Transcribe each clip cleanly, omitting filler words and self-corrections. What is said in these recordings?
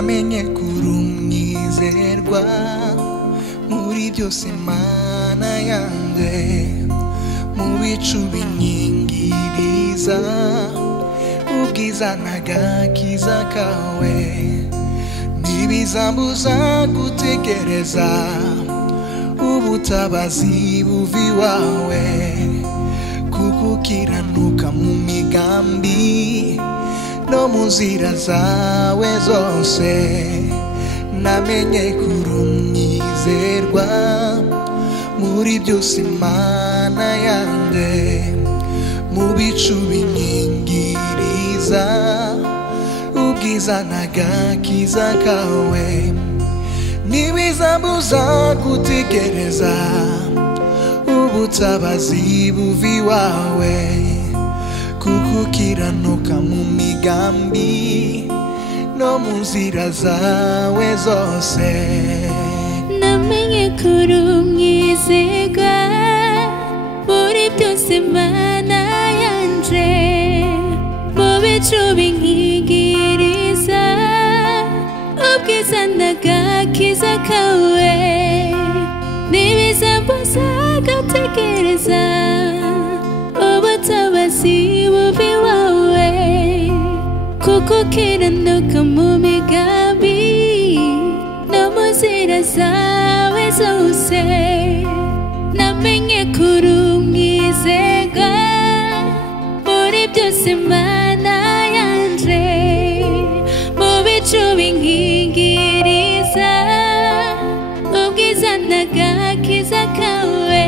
namenye kurumyizerwa muri byose Mana yanjye mu bicu binyingiriza ubwiza n'agakiza kawe ntibizambuza gutekereza ubutabazi buva iwawe kuko ukiranuka mu migambi no mu nzira zawe zose namenye kurumyizerwa muri byose Mana yanjye mu bicu binyingiriza ubwiza n'agakiza kawe ntibizambuza gutekereza ubutabazi buva iwawe kuko ukiranuka mu migambi no mu nzira zawe zose namenye kurumyizerwa muri byose Mana yanje mu bicu binyingiriza ubwiza n'agakiza kawe ntibizambuza gutekereza ubutabazi buva iwawe kuko ukiranuka mu migambi no mu nzira zawe zose namenye kurumyizerwa muri byose Mana yanje mu bicu binyingiriza ubwiza n'agakiza kawe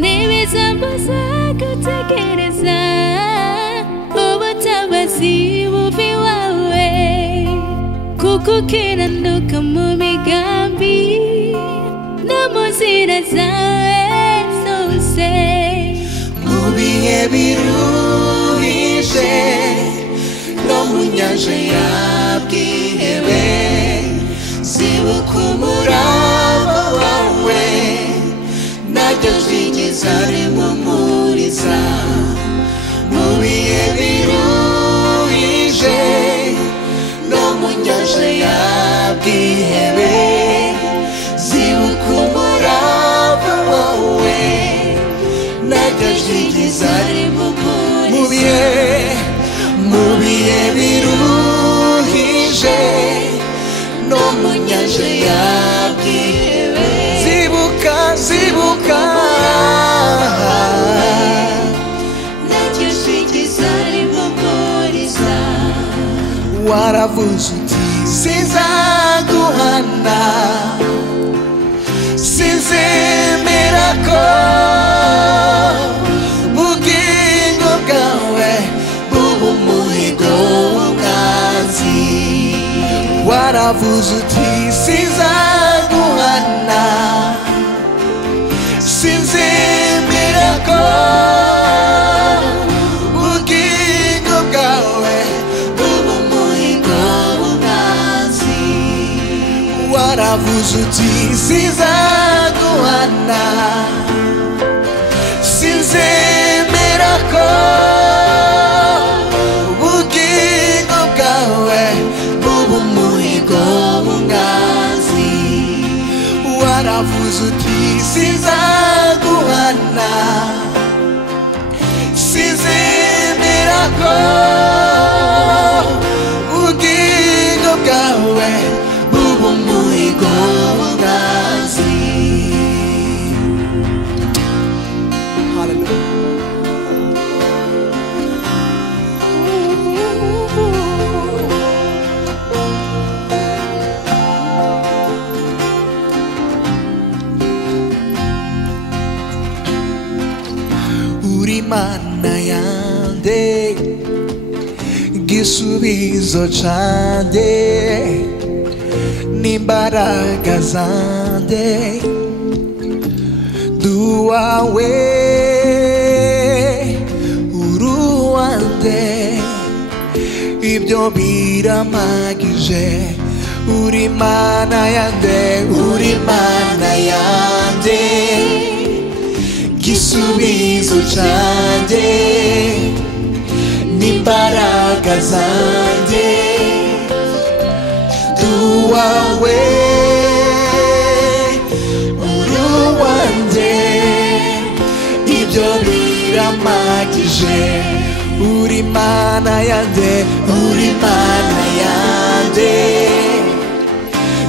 ntibizambuza gutekereza ubutabazi buva iwawe kuko ukiranuka mu migambi no mu nzira zawe zose mu bihe biruhije no mu nyanja y'ubwihebe zibuka umurava wawe naryo jwigiza rimpumuriza mu bihe biruhije no mu nyanja y'ubwihebe zibuka umurava wawe naryo jwigiza rimpumuriza mu bihe biruhije no mu nyanja y'ubwihebe zibuka naryo jwigiza rimpumuriza waravuze uti sinzaguhana sinzemera ko ubugingo bwawe buba umuhigo w'umwanzi waravuze uti sinzaguhana sinzemera ko ubugingo bwawe buba umuhigo w'umwanzi waravuze uti sinzaguhana sinzemera ko ubugingo bwawe buba umuhigo w'umwanzi waravuze uti sinzaguhana sinzemera ko ubugingo bwawe buba umuhigo w'umwanzi. Hallelujah. Uri Mana yanjye igisubizo cyanjye n'imbaraga zanjye duwawe uruwanjye ibyo biramagije uri Mana yanjye uri Mana yanjye igisubizo cyanjye n'imbaraga zanjye uwawe uruwanjye ibyo biramagije uri mana yanjye uri mana yanjye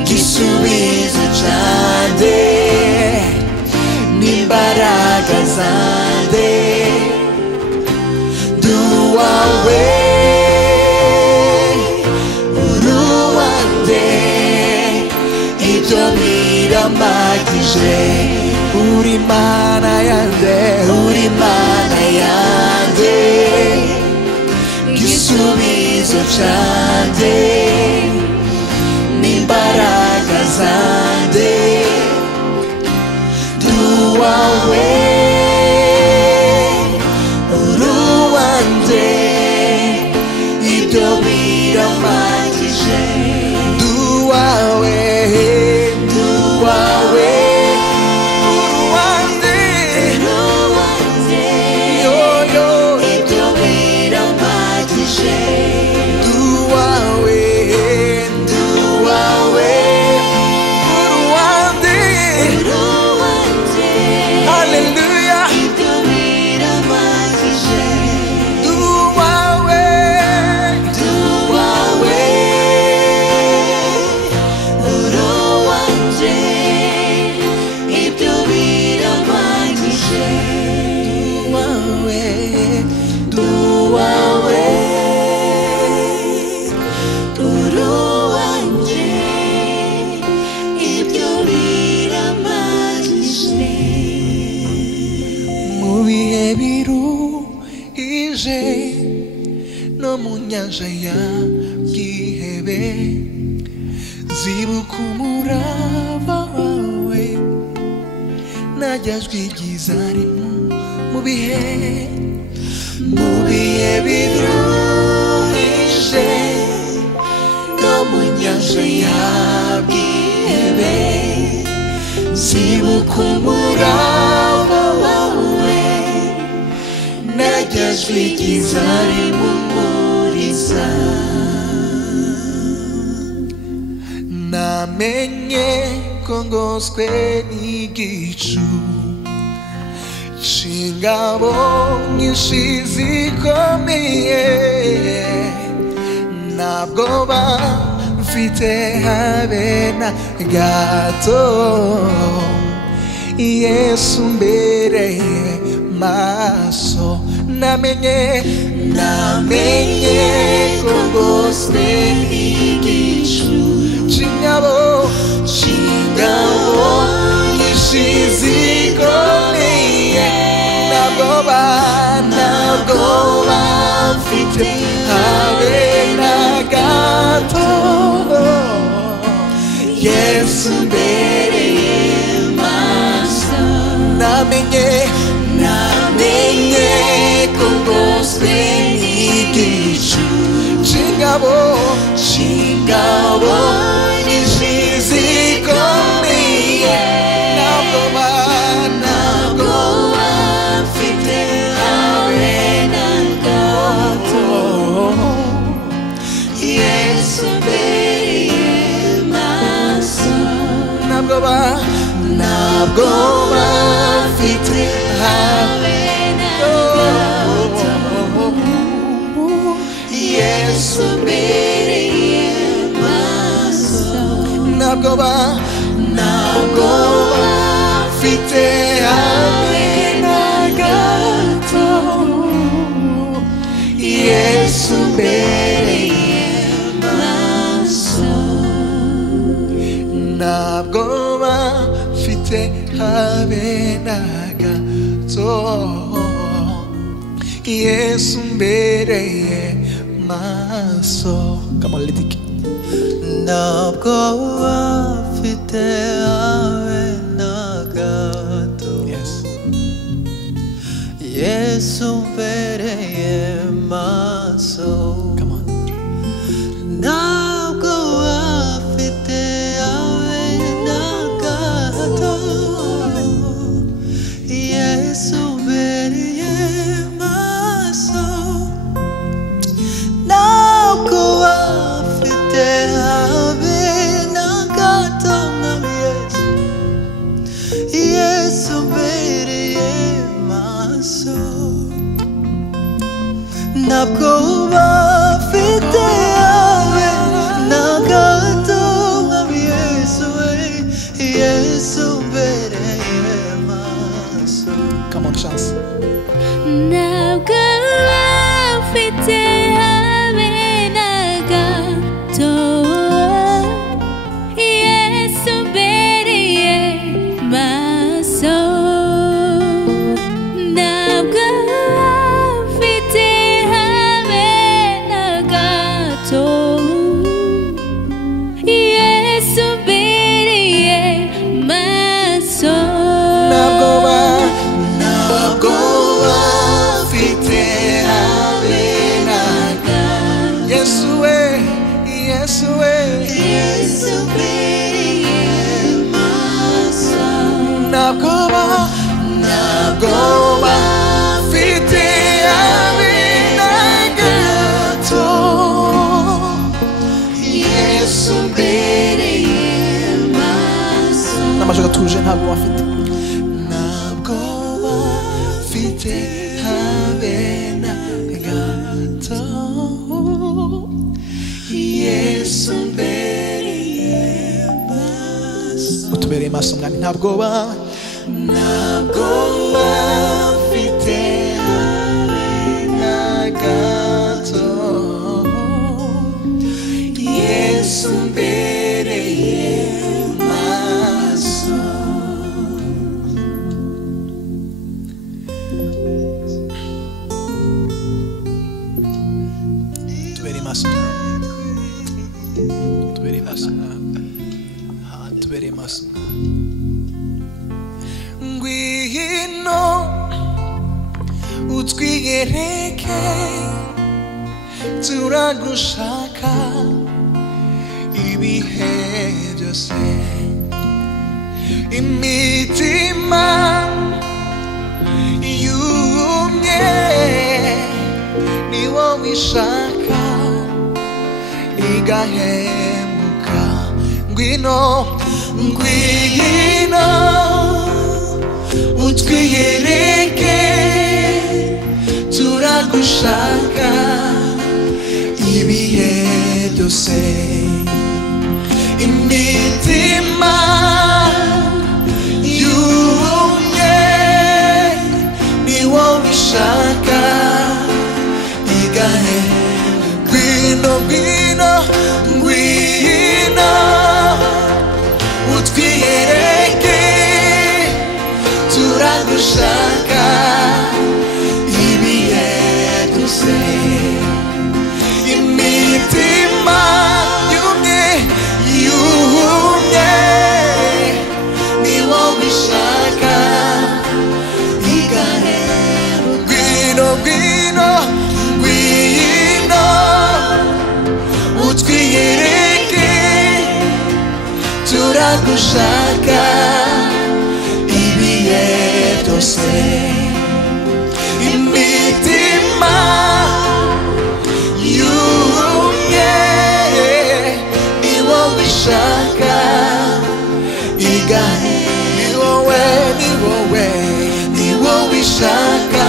igisubizo cyanjye n'imbaraga zanjye duwawe uruwanjye ibyo biramagije uri mana yanjye uri mana yanjye igisubizo cyanjye n'imbaraga zanjye duwawe uruwanjye ibyo biramagije duwawe duwawe uruwanjye yoyo ibyo biramagije duwawe duwawe uruwanjye hallelujah ibyo biramagije duwawe duwawe uruwanjye ibyo biramagije duwawe duwawe uruwanjye ibyo biramagije mu bihe biruhije no mu nyanja ya bwihebe zibuka umurava wawe najya jwi ryiza mu bihe biruhije no mu nyanja ya bwihebe zibuka umurava wawe najya jwi ryiza rimumuriza namenye ko ngoswe n'igicu c'ingabo nyinshi zikomeye ntabwo bamfite habe na gato Yesu mbereye maso namenye ko ngoswe n'igicu c'ingabo nyinshi zikomeye ntabwo bamfite habe na gato Yesu mbereye maso namenye ko ngoswe n'igicu c'ingabo nyinshi zikomeye ntabwo bamfite habe na gato Yesu mbereye maso ntabwo bamfite habe na gato Yesu mbereye maso ntabwo bamfite habe na gato Yesu mbereye maso ntabwo bamfite habe na gato Yesu mbereye maso come on Litik ntabwo bamfite habe na gato Yesu mbereye maso come on ntabwo bamfite habe na gato Yesu mbereye maso ntabwo bamfite habe ntabwo bafite yawe na gato mwami Yesu we Yesu mbereye maso. Come on, chance. ntabwo bafite habe na gato Yesu mbereye maso. ntabwo bafite habe na gato Yesu mbereye maso. Ntabwo bafite habe na Yesu we, Yesu we. Yesu mbereye maso. Ntabwo bafite habe na gato. Yesu mbereye maso. n'amajwi atuje. Ntabwo bafite habe na gato. Yesu mbereye maso. utubereye maso mwami. ntabwo bafite habe na gato. Yesu mbereye maso. tubereye maso mwami. tubereye maso mwami. tubereye maso mwami. ngwino utwiyereke turagushaka ibihe byose. imitima yumye ni wowe ishaka igahemuka. ngwino utwiyereke turagushaka ibihe byose. imitima yumye ni wowe ishaka igahemuka. ngwino utwiyereke turagushaka ibihe byose. imitima yumye ni wowe ishaka igahemuka. ngwino utwiyereke turagushaka ibihe byose. imitima yumye ni wowe ishaka igahemuka. ni wowe ishaka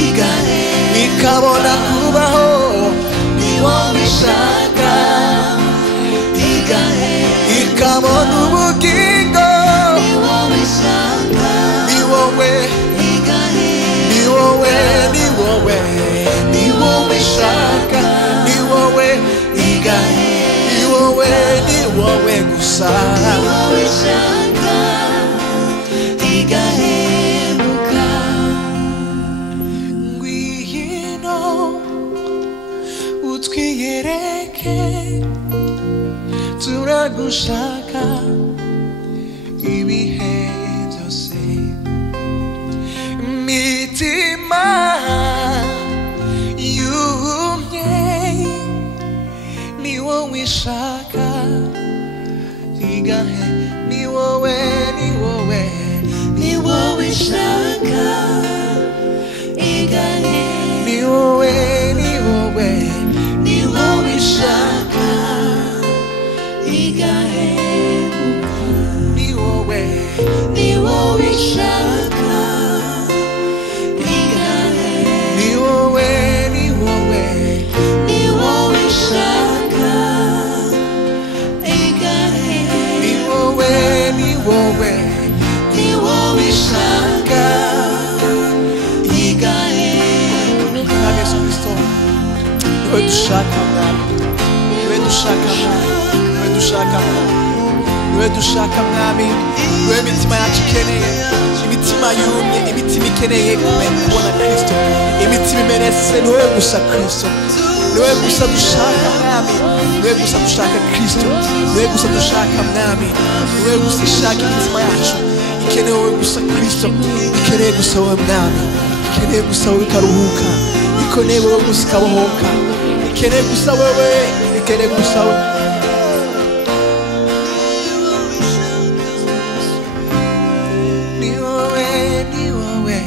igahemuka. ikabona kubaho ni wowe ishaka igahemuka. ikabona ubugingo ni wowe ishaka. ni wowe ishaka. ni wowe igahemuka. ni wowe gusa. ni wowe ishaka igahemuka. ngwino utwiyereke turagushaka ibihe byose. imitima yumye ni wowe ishaka igahemuka. ni wowe ishaka igahemuka. ni wowe ishaka igahemuka. ni wowe ishaka igahemuka. ni wowe wowe ni wowe ishaka igaheruka. Mwami Yesu Kristo niwe dushaka mwami, niwe dushaka mwami, niwe dushaka mwami, niwe dushaka mwami, niwe imitima yacu ikeneye, imitima yumye, imitima ikeneye kubona Kristo, imitima imenetse niwe gusa Kristo, niwe gusa dushaka mwami, niwe gusa dushaka Kristo, niwe gusa dushaka mwami, niwe gusa ishaka imitima yacu ikeneye wowe gusa Kristo, ikeneye gusa wowe mwami, ikeneye gusa wowe ikaruhuka, ikeneye wowe gusa ikabohoka, ikeneye gusa wowe, ikeneye gusa wowe. Ni wowe, ni wowe,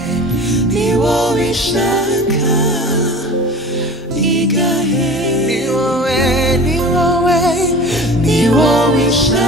ni wowe ishaka igaheruka. ni wowe, ni wowe, ni wowe ishaka